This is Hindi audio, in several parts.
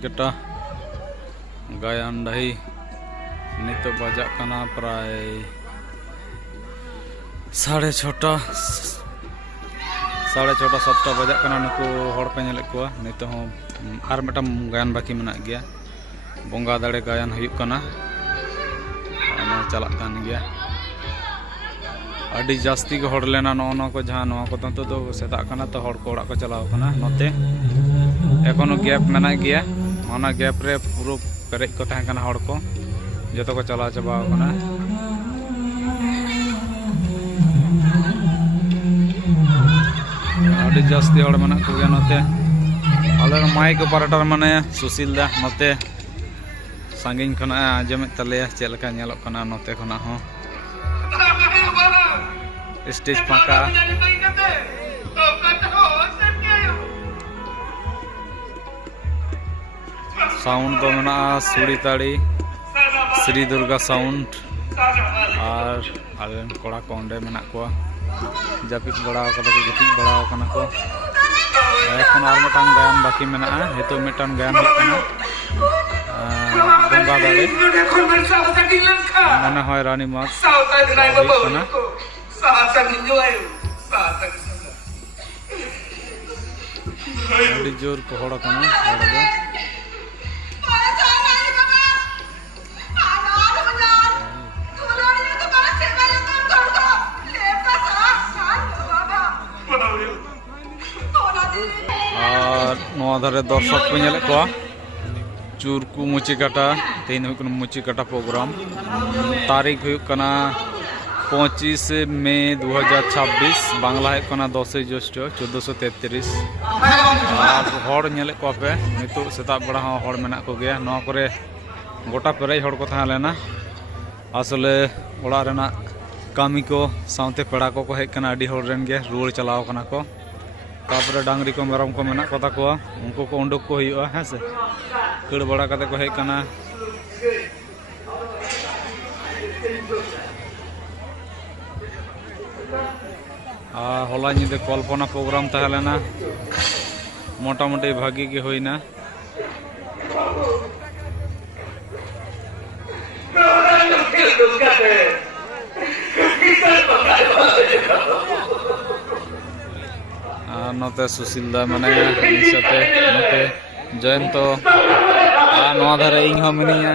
मुचिकाटा गायन डाही नित बजा प्राय 6:30 7टा बजा नुकु हड़ पे नेले को नित और मिटम गायन बाकी मेना गया बंगा दाड़े गायन हुयुक कना चला कान गया अड़ी जास्ती को हड़ लेना नो को जहाँ नो को तो सेता कना तो हड़ को ओड़ा को चलाव कना नोते एखोनो गैप मेना गया ओना गैप रे पूरा पेरेज को तहन कना हड़ को जतो को चला चबा कना अड़ी जास्ती हड़ मेना को गया नोते आले माइक ऑपरेटर माने सुशील दा नोते सांगिन खना आजमे तले चेलका नेलक कना नोते खना हो स्टेज फाका साउंड तो मेना सुड़ीताड़ी श्री दुर्गा साउंड और आलेन कोड़ा को अंडे मेना को जापित बड़ा कदा को गिटिज बड़ा कना को एखन आर मिटान गायन बाकी मेना हेतु मिटान गायन कना बंगा दाड़े मने होय रानी मास कना अड़ी जोर को हड़ कना हड़ दो धारे दर्शक को नेले को चूरकू मुचिकाटा तीन मुचिकाटा प्रोग्राम तारीख हुयुक कना 25 मई 2026 बांग्ला है 10 ज्येष्ठ 1433 हड़ नेले को पे नितो सेता बड़ा हड़ मेना को गया नवा करे गोटा पेरेज हड़ को था लेना आसले ओड़ा रेना कामी को साउते पेड़ा को हेज कना अडी हड़ रेन गे रुवाड़ चलाव कना को तापरे डांगरी को मेरम को मेना कता को उनको को उंडुक को हुआ है से कड़ बड़ा कते को हेज कना होला निदे कल्पना प्रोग्राम तहे लेना मोटामुटी भागी के होइना नोते सुशील दा माने निसते नोते जयंत नवा धारे इन हो मिनिया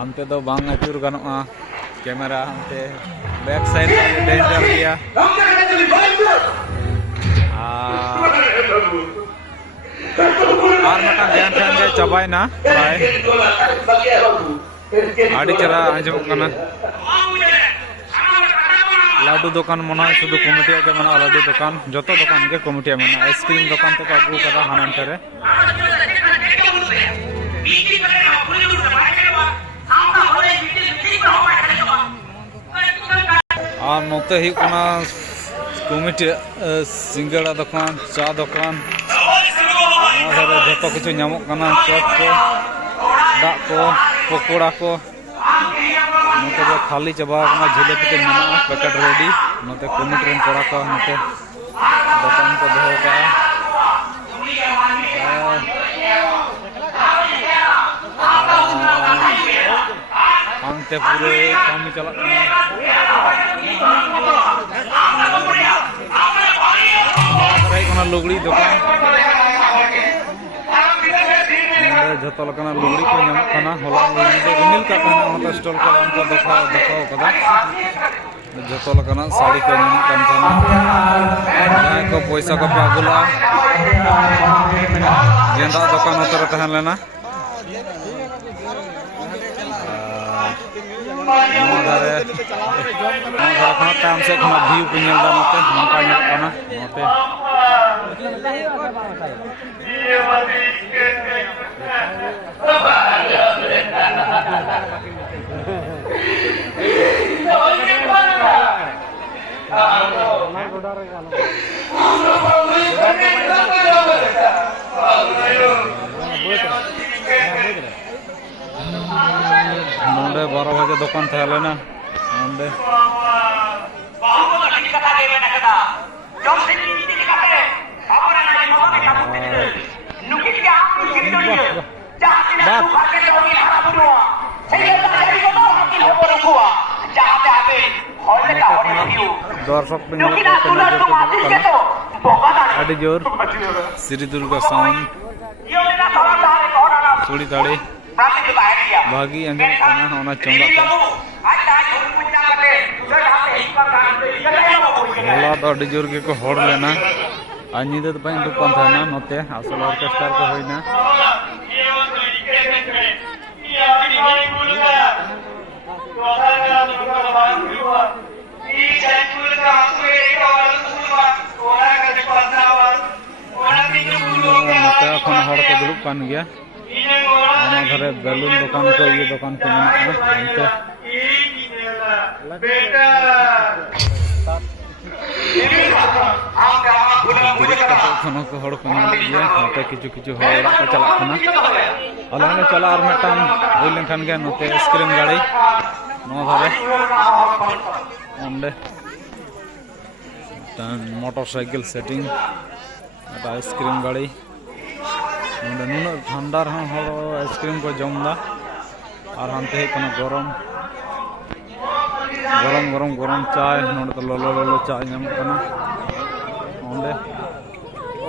अंते दो बांग अचुर गानोआ कैमरा अंते बैक साइड डेंजर गया और मटा ध्यान ध्यान जे चबायना प्राय आड़ी चरा आजम कना लाडू दुकान मना शुद्ध कमिटिया के मना लाडू दुकान जतो दुकान के कमिटिया मना आइसक्रीम दुकान तो अगू कदा हानंते रे और नोते ही कना कमिटी सिंगड़ा दुकान चा दुकान जतो किछु नामक कना चॉप को दाग को पकोड़ा को नोते जो खाली चबा जिलेबी के मेना पैकेट रेडी नोते कमिटी रेन कोड़ा को नोते दुकान को दोहो का अंते पूरे काम चला लुगड़ी दुकान जतो लकना लुगड़ी को नाम कना होला रिमिल का कहना होता स्टॉल का उनका दिखाओ कदा जतो लकना साड़ी को नाम कना जाय को पैसा को पागुला गेंदा दुकान उतर तहन लेना धारे खना ताम से खना व्यू पे नेल दा नते नका नेल कना नते नोंडे 12 बजे दुकान था लेना नोंडे दर्शक अड़ी जोर श्री दुर्गा साउंड सुड़ी ताड़ी भागी अंजम चंबा होला तो अड़ी जोर के को होड़ लेना निदा तो बाई दुकान था ना नोते असल ऑर्केस्ट्रा को होइना दुड़ूब कान गया घरे बैलून दुकान को ये दुकान को किचु किचु चलना अले चला और मिटान हुईलेन गया नोते आइसक्रीम गाड़ी धारे मोटरसाइकिल सेटिंग आइसक्रीम गाड़ी नून ठंडा आइसक्रीम को जमदा और हानते गरम गरम गरम गरम चाय नोडे तो लोलो लोलो चाय नामकना ओंडे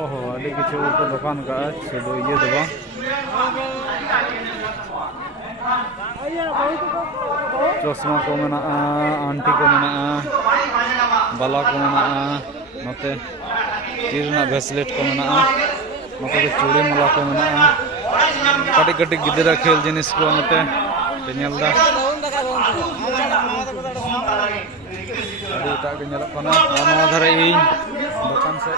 ओहो अभी किछु को दुकान का शुद्ध ये दबा चश्मा को मेना आंटी को मेना बाला को मेना नोते तीरना ब्रेसलेट को मेना नोते चूड़ी माला को मेना कटी कटी गिदरा खेल जिनिस को नोते पेनेलदा धारे इन दुकान से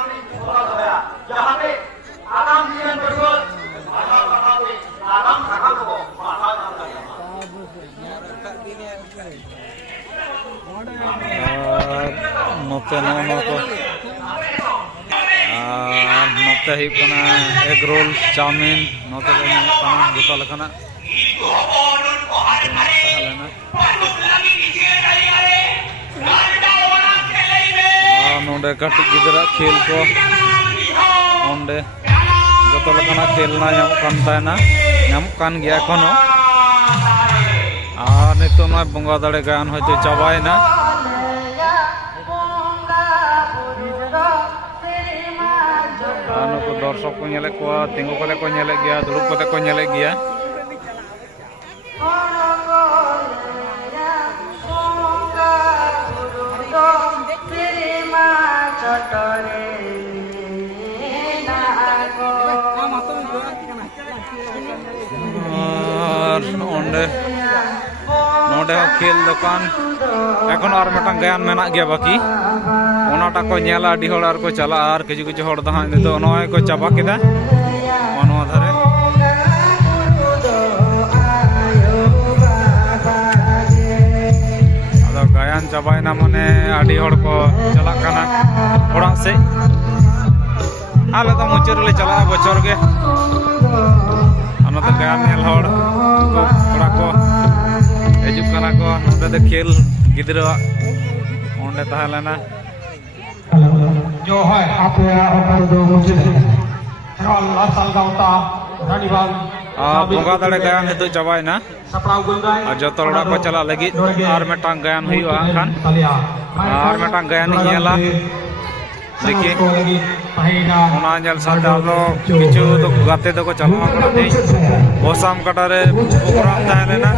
नोते एग रोल चाउमिन नोते गोटा लेकाना नोडे कटी गिदरा खेल को ओंडे जतो लेकाना खेलना नामक गया एखोनो और नितो ना बंगा दाड़े गान होयतो चाबायना नुकु दर्शक को नेले को तिंगु कते को नेले गया दुड़ुब कते को नेले गया नोडे खेल दुकान एखन और मिटान गायन मेना गया बाकी ओनाटा को नेला अडी होड़ आर को चला आर किछु किछु होड़ दा नितो नोय को चाबा केदा मानवा धारे आदो गायन चाबायना माने अडी होड़ को चला काना ओड़ा से आले तो मुचर ले चला बचर गे तो गायन नेल होड़ ओड़ा को हिजुग काना को नोडे दे खेल गिदरा ओंडे ताहलेना जो है आप दो मुझे अल्लाह साल गावता धन्यवाद बंगा दाड़े गायन हेतु चाबायना और जो तोड़ा को चला लगी और मिटान गायन हुआ खान और मिटान गायन नेला देखिए ओना नेल साथे आरो किछु तो गाते दो को चला ओसाम कटारे प्रोग्राम ताहेलेना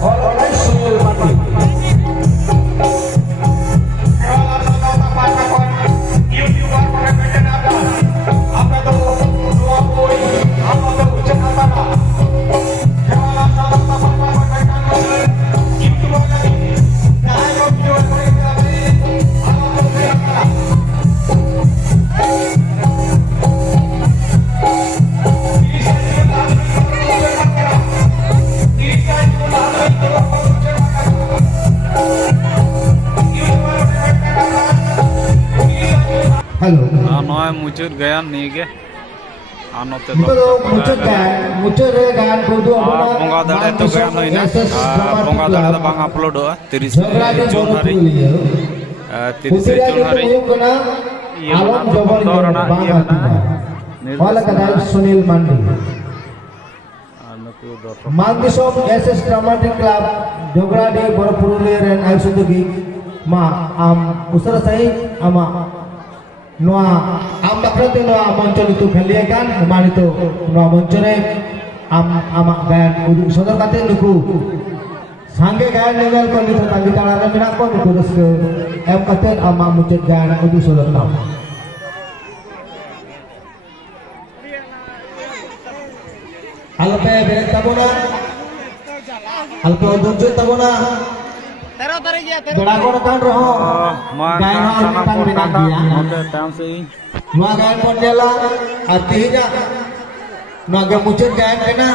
और Halo. नॉय मुचुद गया नहीं के नोते Itu do muncul gan kudu बंगा दाड़े तो गया नहीं ना बंगा दाड़े तो बांग अपलोड हो 30 जून hari 30 जून hari ये बना ये Wala kadal Sunil Mandi. Mandi Shop SS Dramatic Club Jogradi Borpurulir and Ayusudugi ma usara sai ama noa bakrati noa moncol itu khaliakan man itu noa moncone ama gayan uduk sodor kate nuku sangge gayan level ko nito tadi tarana minak ko nuku reske em kate ama muncul gayan uduk sodor tam. Alpe beres tabona, alpe uduk tabona. Berakur kan roh, gayan hal kan benak dia. Noa gayan pon jela, artinya noa gayan muncul gayan kena.